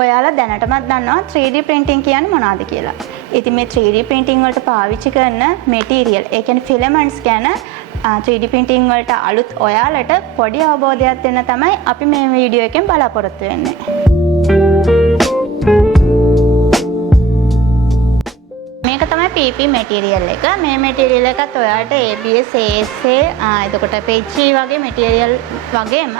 ඔයාලා දැනටමත් දන්නවා 3D printing කියන්නේ මොනවද කියලා. ඉතින් මේ 3D printing වලට පාවිච්චි කරන material, ඒ කියන්නේ filaments ගැන 3D printing වලට අලුත් ඔයාලට පොඩි අවබෝධයක් දෙන්න තමයි අපි මේ වීඩියෝ එකෙන් බලාපොරොත්තු වෙන්නේ. මේක තමයි PP material එක. මේ material එකත් ඔයාලට ABS, ASA, එතකොට PG වගේ material වගේම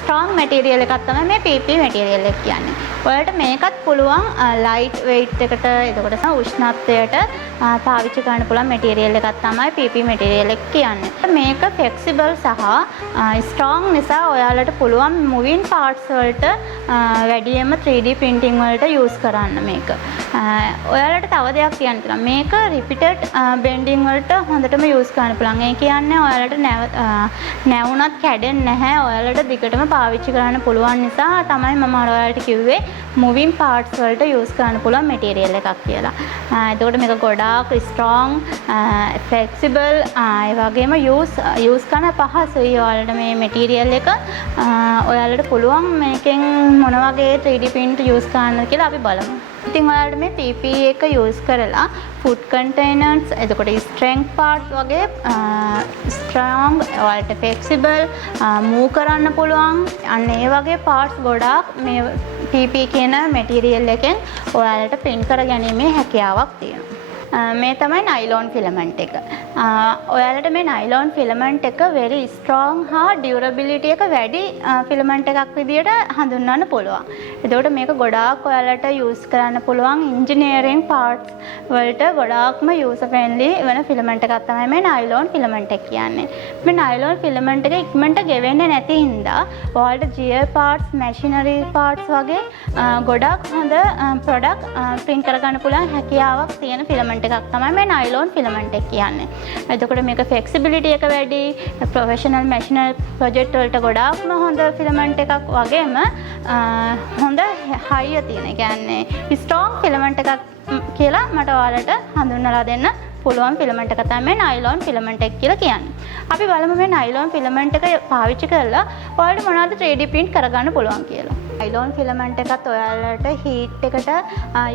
strong material එකක් තමයි මේ PP material එක කියන්නේ. ඔයාලට මේකත් පුළුවන් light weight එකට, එතකොට උෂ්ණත්වයට පාවිච්චි කරන්න පුළුවන් material එකක් තමයි PP material එක කියන්නේ. මේක flexible සහ strong නිසා ඔයාලට පුළුවන් moving parts වලට වැඩියෙන්ම 3D printing වලට use කරන්න මේක. ඔයාලට තව දෙයක් කියන්න තියෙනවා. මේක repeated bending වලට හොඳටම use කරන්න පුළුවන්. ඒ කියන්නේ ඔයාලට නැවුණත් කැඩෙන්නේ නැහැ. ඔයාලට දිගටම පාවිච්චි කරන්න පුළුවන් නිසා තමයි මම ඔයාලට කිව්වේ moving parts වලට use කරන්න පුළුවන් material එකක් කියලා. එතකොට මේක ගොඩාක් strong, flexible, ඒ වගේම use කරන පහසුයි. ඔයාලට මේ material එක ඔයාලට පුළුවන් මේකෙන් මොන වගේ 3D print use කරන්නද කියලා අපි බලමු. ඉතින් ඔයාලට මේ PP එක use කරලා food containers, එතකොට strength parts වගේ strong, ඔයාලට flexible, move කරන්න පුළුවන්. අන්න ඒ වගේ parts ගොඩාක් මේ PP කියන material එකෙන් ඔයාලට print කර ගැනීමේ හැකියාවක් තියෙනවා. මේ තමයි නයිලෝන් ෆිලමන්ට් එක. ඔයාලට මේ නයිලෝන් ෆිලමන්ට් එක very strong හා durability එක වැඩි ෆිලමන්ට් එකක් විදියට හඳුන්වන්න පුළුවන්. එතකොට මේක ගොඩාක් ඔයාලට use කරන්න පුළුවන් engineering parts වලට ගොඩාක්ම user friendly වෙන ෆිලමන්ට් එකක් තමයි මේ නයිලෝන් ෆිලමන්ට් එක කියන්නේ. මේ නයිලෝන් ෆිලමන්ට් එක ඉක්මනට ගෙවෙන්නේ නැති හින්දා ඔයාලට gear parts, machinery parts වගේ ගොඩාක් හොඳ product print කරගන්න පුළුවන් හැකියාවක් තියෙන ෆිලමන්ට් එකක් තමයි මේ නයිලෝන් ෆිලමන්ට් එක කියන්නේ. එතකොට මේක flexibility එක වැඩි, professional machinery project වලට ගොඩාක්ම හොඳ ෆිලමන්ට් එකක් වගේම හොඳ high තියෙන. ඒ කියන්නේ strong ෆිලමන්ට් එකක් කියලා මට ඔයාලට හඳුන්වලා දෙන්න පුළුවන් ෆිලමන්ට් එක තමයි නයිලෝන් ෆිලමන්ට් එක කියලා කියන්නේ. අපි බලමු මේ නයිලෝන් ෆිලමන්ට් එක පාවිච්චි කරලා ඔයාලට මොනවද 3D print කරගන්න පුළුවන් කියලා. නයිලෝන් ෆිලමන්ට් එකත් ඔයාලට හීට් එකට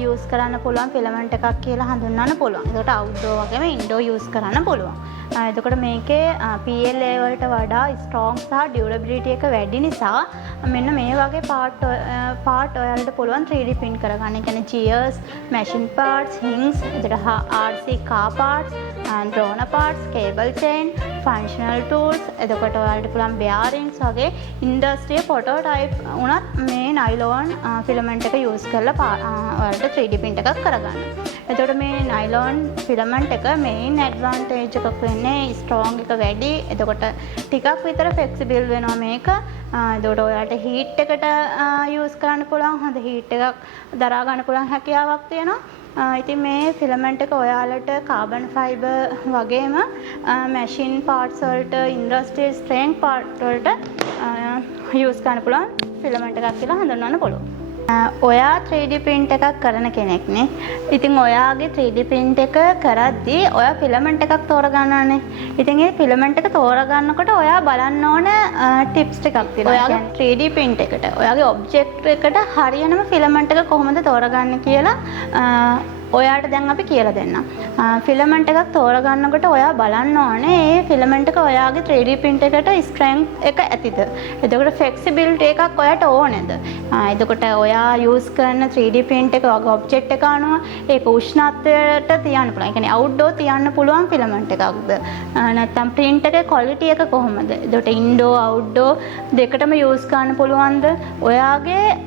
යූස් කරන්න පුළුවන් ෆිලමන්ට් එකක් කියලා හඳුන්වන්න පුළුවන්. ඒකට අවුට්ඩෝර් වගේම ඉන්ඩෝර් යූස් කරන්න පුළුවන්. එතකොට මේකේ PLA වලට වඩා ස්ට්‍රෝං සහ ඩියුරබිලිටි එක වැඩි නිසා මෙන්න මේ වගේ පාර්ට් ඔයාලට පුළුවන් 3D print කරගන්න. ඒ කියන්නේ gears, machine parts, hinges, එතකොට RC car parts, drone parts, cable chain, functional tools, එතකොට ඔයාලට පුළුවන් bearings වගේ ඉන්ඩස්ට්‍රියල් ප්‍රොටෝටයිප් උනත් මේ නයිලෝන් ෆිලමන්ට් එක යූස් කරලා ඔයාලට 3D print එකක් කරගන්න. එතකොට මේ නයිලෝන් ෆිලමන්ට් එක මේන් ඇඩ්වාන්ටේජ් එකක් වෙන්නේ ස්ට්‍රෝං එක වැඩි. එතකොට ටිකක් විතර ෆ්ලෙක්සිබල් වෙනවා මේක. එතකොට ඔයාලට හීට් එකට යූස් කරන්න පුළුවන්, හොඳ හීට් එකක් දරා ගන්න පුළුවන් හැකියාවක් තියෙනවා. ඉතින් මේ ෆිලමන්ට් එක ඔයාලට කාබන් ෆයිබර් වගේම මැෂින් පාර්ට්ස් වලට, ඉන්ඩස්ට්‍රියල් ස්ට්‍රෙන්ග් පාර්ට් වලට යූස් කරන්න පුළුවන් ෆිලමන්ට් එකක් කියලා හඳුන්වන්න පුළුවන්. ඔයා 3D print එකක් කරන කෙනෙක්නේ. ඉතින් ඔයාගේ 3D print එක කරද්දී ඔයා ෆිලමන්ට් එකක් තෝරගන්නවානේ. ඉතින් ඒ ෆිලමන්ට් එක තෝරගන්නකොට ඔයා බලන්න ඕන ටිප්ස් ටිකක් තියෙනවා. ඔයාගේ 3D print එකට, ඔයාගේ ඔබ්ජෙක්ට් එකට හරියනම ෆිලමන්ට් එක කොහොමද තෝරගන්නේ කියලා ඔයාට දැන් අපි කියලා දෙන්නම්. ෆිලමන්ට් එකක් තෝරගන්නකොට ඔයා බලන්න ඕනේ මේ ෆිලමන්ට් එක ඔයාගේ 3D print එකට ස්ට්‍රෙන්ග්ත් එක ඇතිද? එතකොට ෆ්ලෙක්සිබිලිටි එකක් ඔයාට ඕනේද? එතකොට ඔයා යූස් කරන 3D print එක ඔයාගේ ඔබ්ජෙක්ට් එක අනුව ඒක උෂ්ණත්වයට තියන්න පුළුවන්. ඒ කියන්නේ අවුට්ඩෝර් තියන්න පුළුවන් ෆිලමන්ට් එකක්ද? නැත්නම් print එකේ quality එක කොහොමද? එතකොට ඉන්ඩෝර් අවුට්ඩෝර් දෙකටම යූස් කරන්න පුළුවන්ද? ඔයාගේ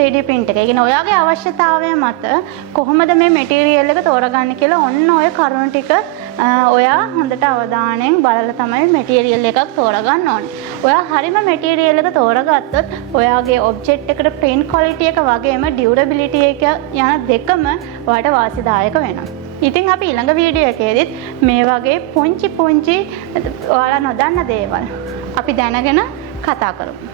3D print එක. ඒ කියන්නේ ඔයාගේ අවශ්‍යතාවය මත කොහොමද මේ මැටීරියල් එක තෝරගන්න කියලා ඔන්න ඔය කරුණු ටික ඔයා හොඳට අවධානයෙන් බලලා තමයි මැටීරියල් එකක් තෝරගන්න ඕනේ. ඔයා හරිම මැටීරියල් එක තෝරගත්තොත් ඔයාගේ ඔබ්ජෙක්ට් එකට print quality එක වගේම durability එක යන දෙකම ඔයාට වාසිදායක වෙනවා. ඉතින් අපි ඊළඟ වීඩියෝ එකේදීත් මේ වගේ පුංචි ඔයාලා නොදන්න දේවල් අපි දැනගෙන කතා කරමු.